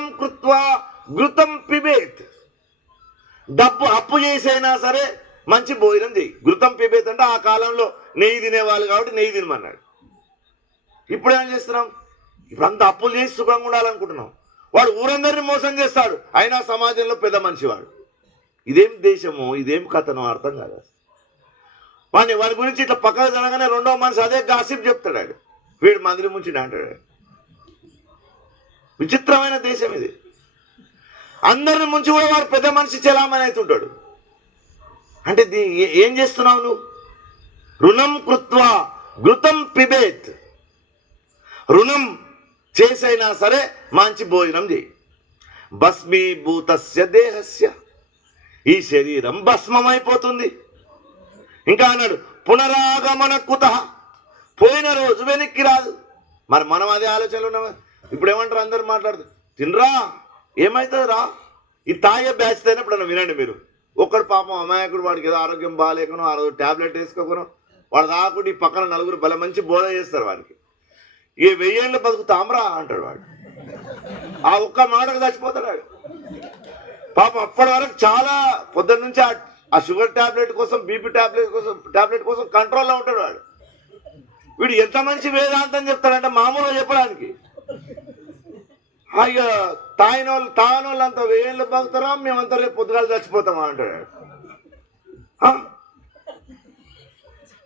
రుణం కృత్వా ఘృతం పిబేత్. డబ్బు అప్పు చేసైనా సరే మంచి భోజనం చేయి. ఘృతం పిబేత్ అంటే ఆ కాలంలో నెయ్యి తినేవాళ్ళు కాబట్టి నెయ్యి తినమన్నాడు. ఇప్పుడు ఏం చేస్తున్నాం? ఇప్పుడు అంత అప్పులు చేసి సుఖంగా ఉండాలనుకుంటున్నాం. వాడు ఊరందరినీ మోసం చేస్తాడు, అయినా సమాజంలో పెద్ద మనిషివాడు. ఇదేం దేశమో, ఇదేం కథనో అర్థం కాదు. వాడి గురించి ఇట్లా పక్కకు జరగానే రెండో మనిషి అదే గాసిప్ చెప్తాడు. వీడు మందిని ముంచి అంటాడు. విచిత్రమైన దేశం ఇది. అందరిని ముంచి కూడా వాడు పెద్ద మనిషి చెలామని అవుతుంటాడు. అంటే ఏం చేస్తున్నావు నువ్వు? రుణం కృత్వా ఘృతం పిబేత్. రుణం చేసైనా సరే మంచి భోజనం చేయి. భస్మీభూతస్య దేహస్య, ఈ శరీరం భస్మమైపోతుంది. ఇంకా అన్నాడు పునరాగమన కుతః, పోయిన రోజు వెనక్కి రాదు. మరి మనం అదే ఆలోచనలు ఉన్నామా? ఇప్పుడు ఏమంటారు అందరు మాట్లాడుతారు, తినరా ఏమవుతుంది రా, ఈ తాగే బ్యాచ్ తేనే. ఇప్పుడు వినండి మీరు, ఒక్కడు పాపం అమాయకుడు, వాడికి ఏదో ఆరోగ్యం బాగాలేకనో ఆ రోజు ట్యాబ్లెట్ వేసుకోకనో వాడు దాకుండా ఈ పక్కన నలుగురు బల మంచి బోధ చేస్తారు వాడికి. ఏ 1000 ఏళ్ళు బతుకుతాంరా అంటాడు వాడు. ఆ ఒక్క మాటకు చచ్చిపోతాడు వాడు. పాపం అప్పటి వరకు చాలా పొద్దున్న నుంచి ఆ షుగర్ ట్యాబ్లెట్ కోసం, బీపీ ట్యాబ్లెట్ కోసం కంట్రోల్లో ఉంటాడు వాడు. వీడు ఎంత మంచి వేదాంతం చెప్తాడంటే మామూలుగా చెప్పడానికి. ఇక తాగినోళ్ళు అంతా 1000 ఏళ్ళు బతుకుతారా, మేమంతా రేపు పొద్దుగాలు చచ్చిపోతామా అంటాడు.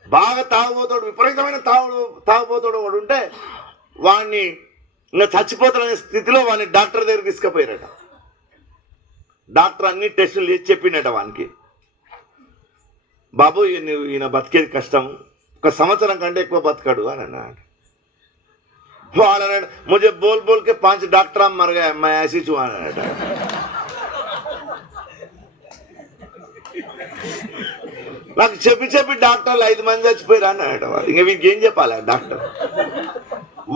బాగా తాగుబోతాడు, విపరీతమైన తాగుబోతాడు వాడు ఉంటే వాడిని ఇంకా చచ్చిపోతాడనే స్థితిలో వాడిని డాక్టర్ దగ్గర తీసుకుపోయారట. డాక్టర్ అన్ని టెస్టులు చేసి చెప్పిండట వానికి, బాబు ఈయన బతికేది కష్టం, 1 సంవత్సరం కంటే ఎక్కువ బతకడు అని అన్నాడు. వాడు అన్నాడు ముझे बोल बोल के 5 डॉक्टर मर गए, मैं ऐसी चू అన్నాడట. నాకు చెప్పి డాక్టర్లు 5 మంది చచ్చిపోయారు అన్నాడట వాడు. ఇంకా వీనికి ఏం చెప్పాలి డాక్టర్?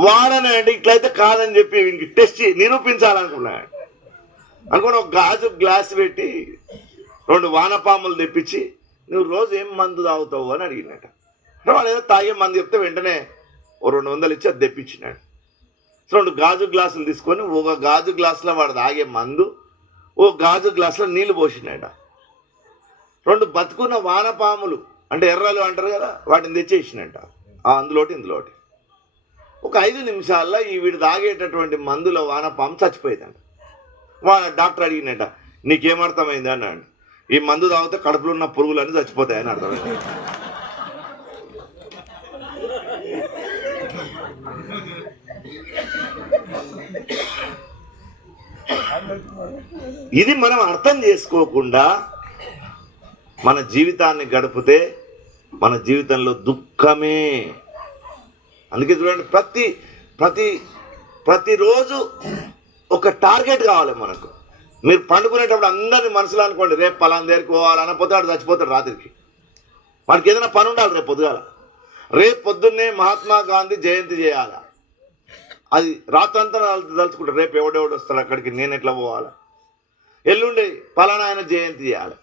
వాడనండి ఇట్లయితే కాదని చెప్పి వీనికి టెస్ట్ నిరూపించాలనుకున్నాడు. అనుకుని ఒక గాజు గ్లాస్ పెట్టి 2 వానపాములు తెప్పించి నువ్వు రోజు ఏం మందు తాగుతావు అని అడిగినట. వాడు ఏదో తాగే మందు చెప్తే వెంటనే 200 ఇచ్చి అది తెప్పించినాడు. 2 గాజు గ్లాసులు తీసుకొని ఒక గాజు గ్లాసులో వాడు తాగే మందు, ఓ గాజు గ్లాసులో నీళ్లు పోసినాడ. 2 బతుకున్న వానపాములు అంటే ఎర్రలు అంటారు కదా, వాటిని తెచ్చేసినట్ట. అందులోటి ఇందులోటి ఒక 5 నిమిషాల్లో ఈ వీడు తాగేటటువంటి మందులో వానపాము చచ్చిపోయిందంట. డాక్టర్ అడిగినట్ట, నీకేమర్థమైంది అన్నాడు. ఈ మందు తాగితే కడుపులో ఉన్న పురుగులన్నీ చచ్చిపోతాయని అర్థమైంది. ఇది మనం అర్థం చేసుకోకుండా మన జీవితాన్ని గడిపితే మన జీవితంలో దుఃఖమే. అందుకే చూడండి, ప్రతిరోజు ఒక టార్గెట్ కావాలి మనకు. మీరు పండుకునేటప్పుడు అందరినీ మనసులో అనుకోండి, రేపు పలానా దగ్గరికి పోవాలనకపోతే వాడు చచ్చిపోతాడు రాత్రికి. వాడికి ఏదైనా పని ఉండాలి రేపు పొద్దుగాల. రేపు పొద్దున్నే మహాత్మా గాంధీ జయంతి చేయాలా, అది రాత్రంతా తలుచుకుంటారు. రేపు ఎవడెవడు వస్తాడు అక్కడికి, నేను ఎట్లా పోవాలా. ఎల్లుండి పలానా ఆయన జయంతి చేయాలి.